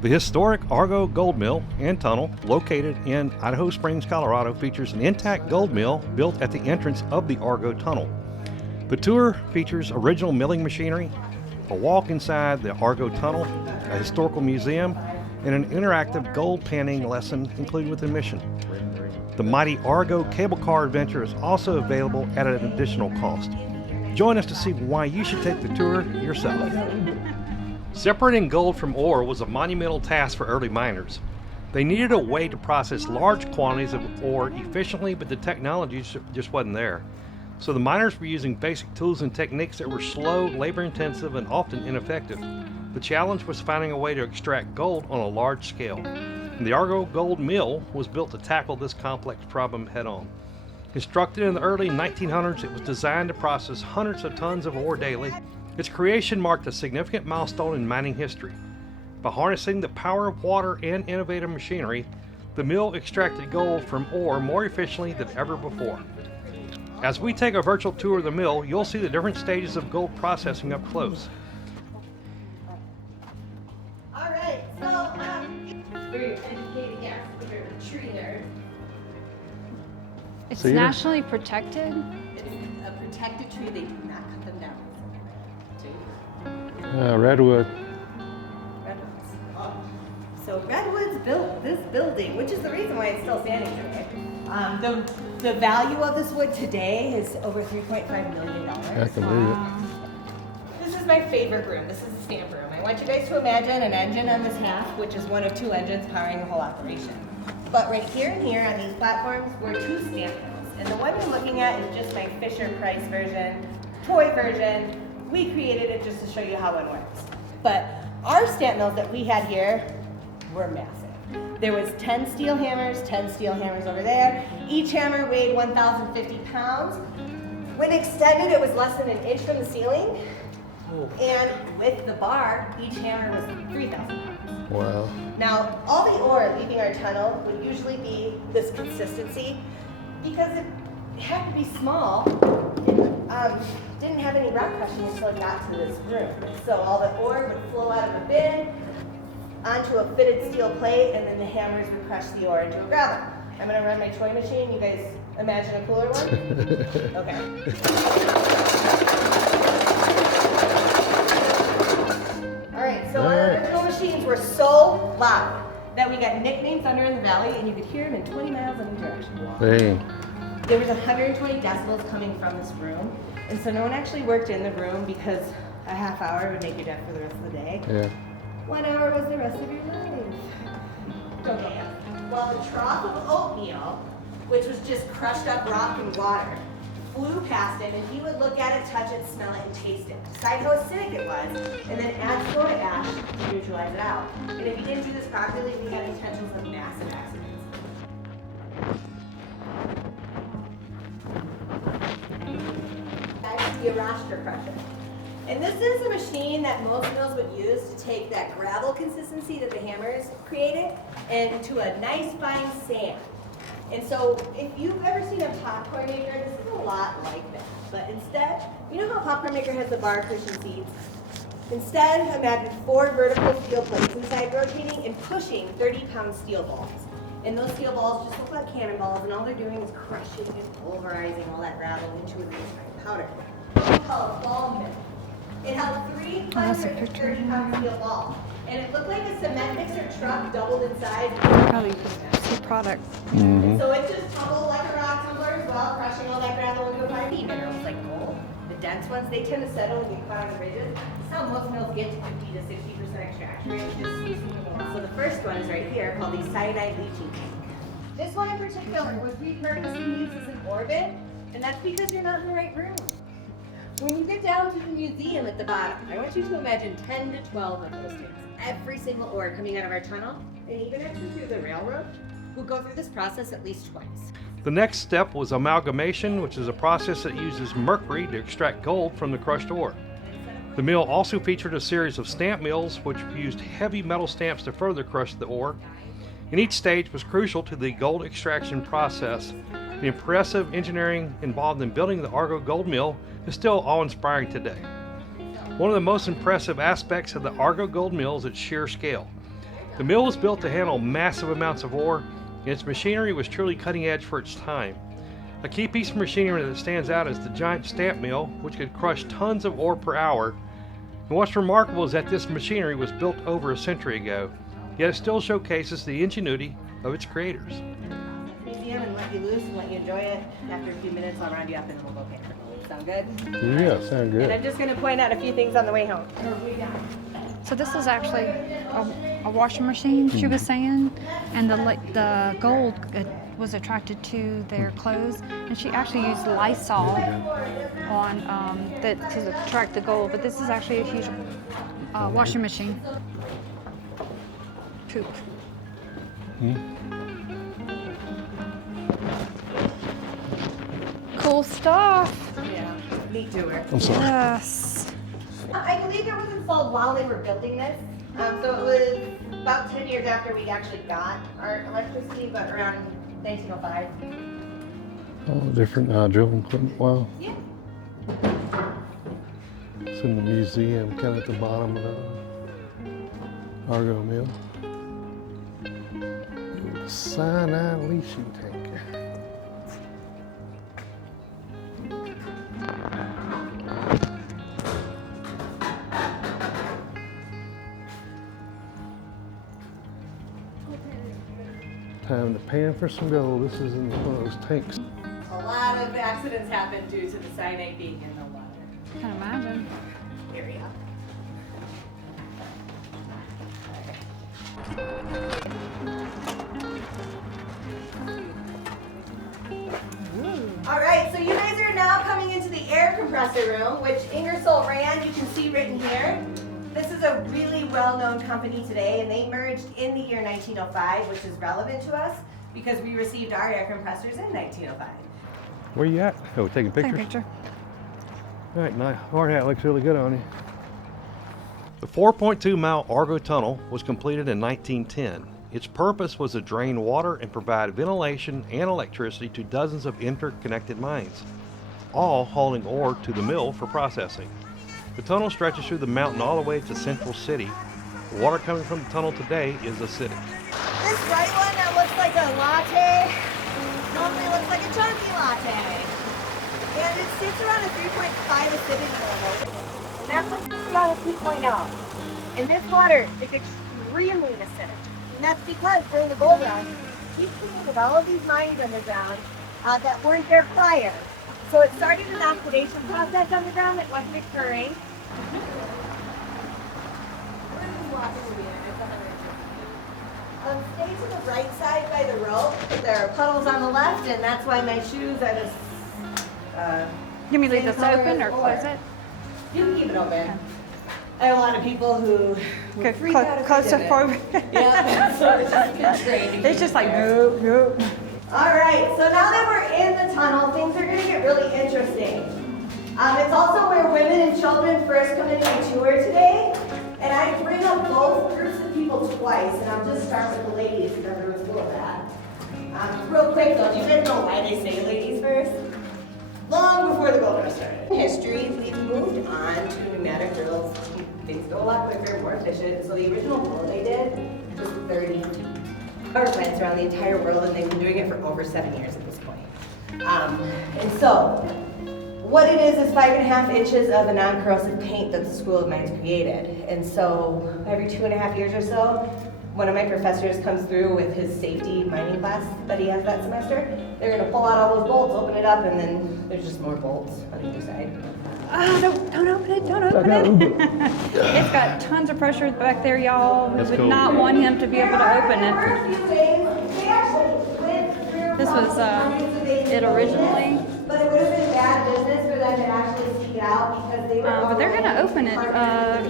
The historic Argo Gold Mill and Tunnel, located in Idaho Springs, Colorado, features an intact gold mill built at the entrance of the Argo Tunnel. The tour features original milling machinery, a walk inside the Argo Tunnel, a historical museum, and an interactive gold panning lesson included with admission. The mighty Argo cable car adventure is also available at an additional cost. Join us to see why you should take the tour yourself. Separating gold from ore was a monumental task for early miners. They needed a way to process large quantities of ore efficiently, but the technology just wasn't there. So the miners were using basic tools and techniques that were slow, labor-intensive, and often ineffective. The challenge was finding a way to extract gold on a large scale. And the Argo Gold Mill was built to tackle this complex problem head-on. Constructed in the early 1900s, it was designed to process hundreds of tons of ore daily. Its creation marked a significant milestone in mining history. By harnessing the power of water and innovative machinery, the mill extracted gold from ore more efficiently than ever before. As we take a virtual tour of the mill, you'll see the different stages of gold processing up close. All right, so for your educated guess, if you're a tree nerd. It's nationally protected? It's a protected tree, they do not cut them down. Redwood. Redwoods. So Redwoods built this building, which is the reason why it's still standing today. The value of this wood today is over $3.5 million. I can believe it. This is my favorite room. This is a stamp room. I want you guys to imagine an engine on this half, which is one of two engines powering the whole operation. But right here and here on these platforms were two stamp mills. And the one you're looking at is just my Fisher-Price version, toy version. We created it just to show you how it works. But our stamp mills that we had here were massive. There was 10 steel hammers over there. Each hammer weighed 1,050 pounds. When extended, it was less than an inch from the ceiling. And with the bar, each hammer was 3,000 pounds. Wow. Now, all the ore leaving our tunnel would usually be this consistency because it had to be small. It didn't have any rock crushing until it got to this room. So all the ore would flow out of a bin onto a fitted steel plate, and then the hammers would crush the ore into a gravel. I'm going to run my toy machine. You guys imagine a cooler one? Okay. All right, so our original machines were so loud that we got nicknames under in the valley, and you could hear them in 20 miles in each direction. Dang. There was 120 decibels coming from this room, and so no one actually worked in the room because a half hour would make you deaf for the rest of the day. Yeah. 1 hour was the rest of your life. Don't get it. Well, the trough of oatmeal, which was just crushed up rock and water, flew past him, and he would look at it, touch it, smell it, and taste it. Decide how acidic it was, and then add soda ash to neutralize it out. And if you didn't do this properly, we had potentials of massive accidents. That's the roster crusher. And this is a machine that most mills would use to take that gravel consistency that the hammers created into a nice fine sand. And so if you've ever seen a popcorn maker, this is a lot like that. But instead, you know how a popcorn maker has the bar cushion seats? Instead, imagine 4 vertical steel plates inside rotating and pushing 30-pound steel balls. And those steel balls just look like cannonballs, and all they're doing is crushing and pulverizing all that gravel into a nice fine powder. We call it ball mill. It held 330-pound steel balls, and it looked like a cement mixer truck doubled in size. Probably see product. And so it just tumbled like a rock tumbler as well, crushing all that gravel into a fine bead. Minerals like gold, the dense ones, they tend to settle when you caught on the ridges. That's how most mills get to 50 to 60% extraction rate. So the first one is right here, called the cyanide leaching tank. This one in particular was repurposed and used as an orbit, and that's because you're not in the right room. When you get down to the museum at the bottom, I want you to imagine 10 to 12 of those things. Every single ore coming out of our tunnel, and even actually through the railroad, will go through this process at least twice. The next step was amalgamation, which is a process that uses mercury to extract gold from the crushed ore. The mill also featured a series of stamp mills, which used heavy metal stamps to further crush the ore. And each stage was crucial to the gold extraction process. The impressive engineering involved in building the Argo Gold Mill is still awe-inspiring today. One of the most impressive aspects of the Argo Gold Mill is its sheer scale. The mill was built to handle massive amounts of ore, and its machinery was truly cutting edge for its time. A key piece of machinery that stands out is the giant stamp mill, which could crush tons of ore per hour. And what's remarkable is that this machinery was built over a century ago, yet it still showcases the ingenuity of its creators. Museum and let you loose and let you enjoy it. After a few minutes, I'll round you up and then we'll go pick. Sound good? Yeah, sound And good. I'm just going to point out a few things on the way home. So this is actually a washing machine, she was saying, and the gold was attracted to their clothes, and she actually used Lysol on that to attract the gold. But this is actually a huge washing machine. Poop. Cool stuff. Yeah, neat tour. I'm sorry. Yes. I believe it was installed while they were building this. So it was about 10 years after we actually got our electricity, but around 1905. All the different drilling equipment. Wow. Yeah. It's in the museum, kind of at the bottom of the Argo Mill. Cyanide leaching tank. Time to pan for some gold. This is in one of those tanks. A lot of accidents happen due to the cyanide being in the water. I can imagine. Area. All right, so you guys are now coming into the air compressor room, which Ingersoll Rand, you can see written here. This is a really well-known company today, and they merged in the year 1905, which is relevant to us because we received our air compressors in 1905. Where you at? Oh, taking Take a pictures? picture. All right, nice. Hard hat looks really good on you. The 4.2-mile Argo Tunnel was completed in 1910. Its purpose was to drain water and provide ventilation and electricity to dozens of interconnected mines, all hauling ore to the mill for processing. The tunnel stretches through the mountain all the way to Central City. The water coming from the tunnel today is acidic. This bright one that looks like a latte normally looks like a chunky latte. And it sits around a 3.5 acidity level. And that's what's around a 2.0. And this water is extremely acidic. And that's because during the gold rush, we created all of these mines underground that weren't there prior. So it started an oxidation process underground that wasn't occurring. Stay to the right side by the rope. There are puddles on the left, and that's why my shoes are just. You mean leave same this color open as or the close floor. it? You can keep it open. I have a lot of people who Okay, freak out if I did it. claustrophobic. Yeah, so it's just been trained. It's just like nope, nope. All right, so now that we're in the tunnel, things are going to get really interesting. It's also where women and children first come into the tour today, and I bring up both groups of people twice, and I'll just start with the ladies because everyone's cool with that. Real quick though, do you guys know why they say ladies first? Long before the gold rush started. In history, we've moved on to pneumatic drills. Things go a lot quicker, more efficient. So the original drill they did was 30 feet. Our plants around the entire world, and they've been doing it for over 7 years at this point. And so, what it is 5.5 inches of a non-corrosive paint that the School of Mines created. And so, every 2.5 years or so, one of my professors comes through with his safety mining class that he has that semester. They're going to pull out all those bolts, open it up, and then there's just more bolts on either side. Don't open it, don't open it. It's got tons of pressure back there, y'all. We That's would cool. not want him to be able to open it. This was it originally. But it would have been bad business for them to actually seek it out because they were. But they're going to open it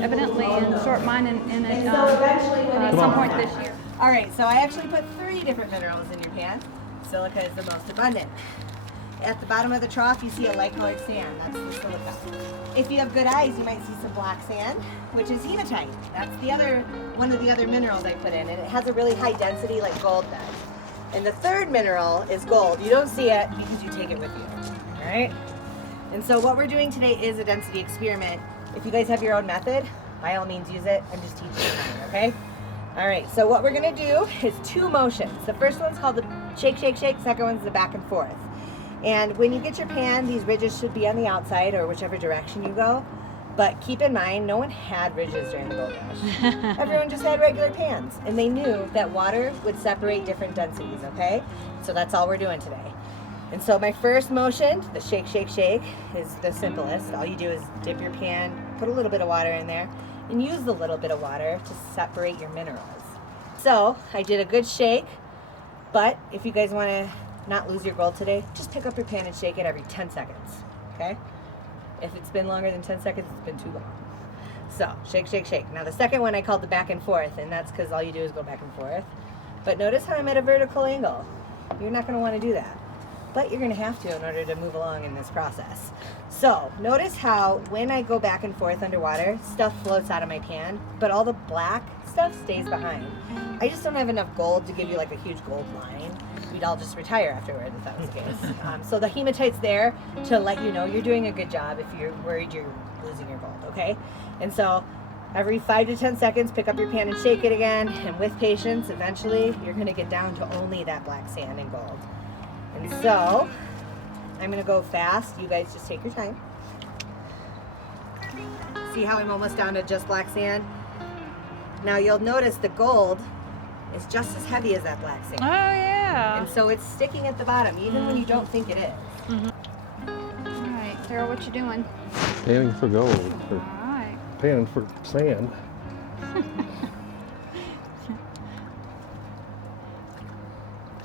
evidently and start mining in it And so eventually when at they some point this year. All right, so I actually put 3 different minerals in your pan. Silica is the most abundant. At the bottom of the trough, you see a light-colored sand. That's the silica. If you have good eyes, you might see some black sand, which is hematite. That's the other one of the other minerals I put in, and it has a really high density, like gold does. And the third mineral is gold. You don't see it because you take it with you. All right. And so what we're doing today is a density experiment. If you guys have your own method, by all means use it. I'm just teaching you mine, okay? All right, so what we're gonna do is 2 motions. The first one's called the shake, shake, shake. Second one's the back and forth. And when you get your pan, these ridges should be on the outside or whichever direction you go. But keep in mind, no one had ridges during the gold rush. Everyone just had regular pans. And they knew that water would separate different densities, okay? So that's all we're doing today. And so my first motion, the shake, shake, shake, is the simplest. All you do is dip your pan, put a little bit of water in there, and use the little bit of water to separate your minerals. So I did a good shake, but if you guys want to not lose your gold today, just pick up your pan and shake it every 10 seconds, okay? If it's been longer than 10 seconds, it's been too long. So shake, shake, shake. Now the second one I called the back and forth, and that's because all you do is go back and forth. But notice how I'm at a vertical angle. You're not going to want to do that, but you're going to have to in order to move along in this process. So notice how when I go back and forth underwater, stuff floats out of my pan, but all the black stuff stays behind. I just don't have enough gold to give you like a huge gold line. We'd all just retire afterward if that was the case. So the hematite's there to let you know you're doing a good job if you're worried you're losing your gold, okay? And so every 5 to 10 seconds, pick up your pan and shake it again, and with patience, eventually you're gonna get down to only that black sand and gold. And so, I'm gonna go fast. You guys just take your time. See how I'm almost down to just black sand? Now you'll notice the gold is just as heavy as that black sand. Oh, yeah. And so it's sticking at the bottom, even when you don't think it is. All right, Sarah, what you doing? Panning for gold, or All right. panning for sand.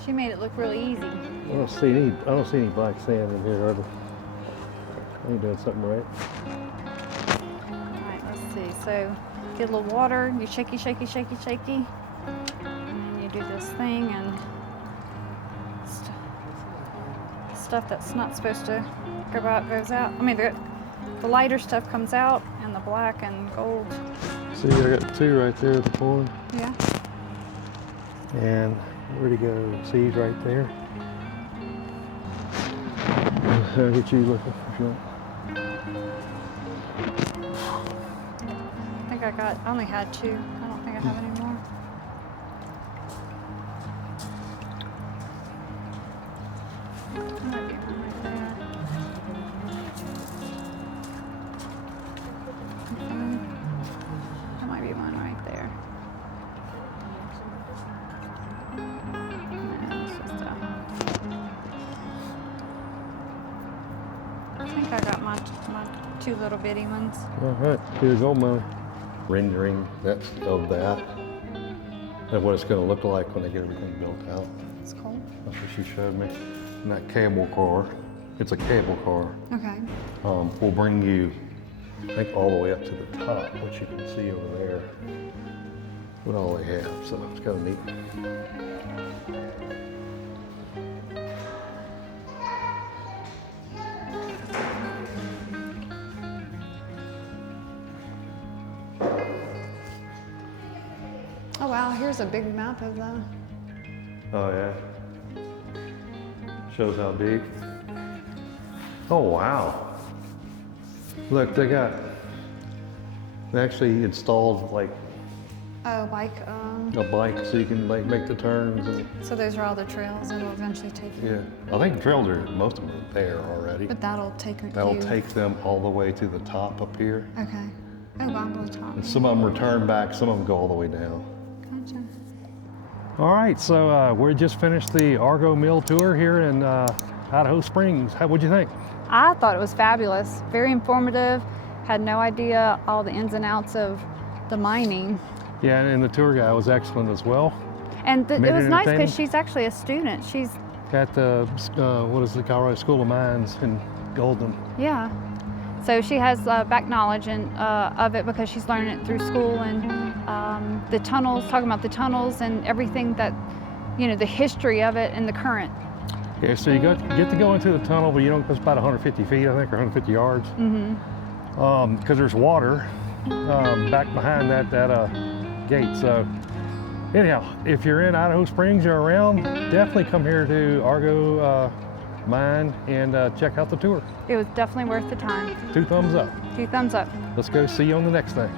She made it look really easy. I don't see any black sand in here, are there? I ain't doing something right. All right, let's see. So get a little water, you shaky, shaky, shaky, shaky. And you do this thing and stuff that's not supposed to go out goes out. I mean, the lighter stuff comes out and the black and gold. See, I got 2 right there at the point. Yeah. And where'd he go? See, he's right there. I'll get you looking for sure. I think I only had 2. I don't think I have any more. Might be one right there. That might be one right there. No, it's just I think I got my 2 little bitty ones. All right, here's gold mine. Rendering that's of that and what it's going to look like when they get everything built out. It's cool. That's what she showed me. And that cable car, it's a cable car. Okay. Will bring you, I think, all the way up to the top, which you can see over there. What all they have, so it's kind of neat. Oh wow, here's a big map of the. Oh yeah. Shows how big. Oh wow. Look, they actually installed like Oh, bike. a bike so you can like make the turns and So those are all the trails that will eventually take you. yeah. I think the trails are, most of them are there already. But that'll take That'll you. take them all the way to the top up here. Okay. Oh, Bible top. And some of them return back, some of them go all the way down. Gotcha. All right, so we just finished the Argo Mill tour here in Idaho Springs. What'd you think? I thought it was fabulous. Very informative. Had no idea all the ins and outs of the mining. Yeah, and the tour guide was excellent as well. And it Made it was nice entertaining? because she's actually a student. She's, At the, what is the Colorado School of Mines in Golden. yeah. So she has back knowledge of it because she's learning it through school and the tunnels, talking about the tunnels and everything that, you know, the history of it and the current. Yeah, so you get to go into the tunnel, but you don't, it's about 150 feet, I think, or 150 yards. Mm-hmm. Because there's water back behind that gate. So anyhow, if you're in Idaho Springs, you're around, definitely come here to Argo Mine and check out the tour. It was definitely worth the time. 2 thumbs up. 2 thumbs up. Let's go see you on the next thing.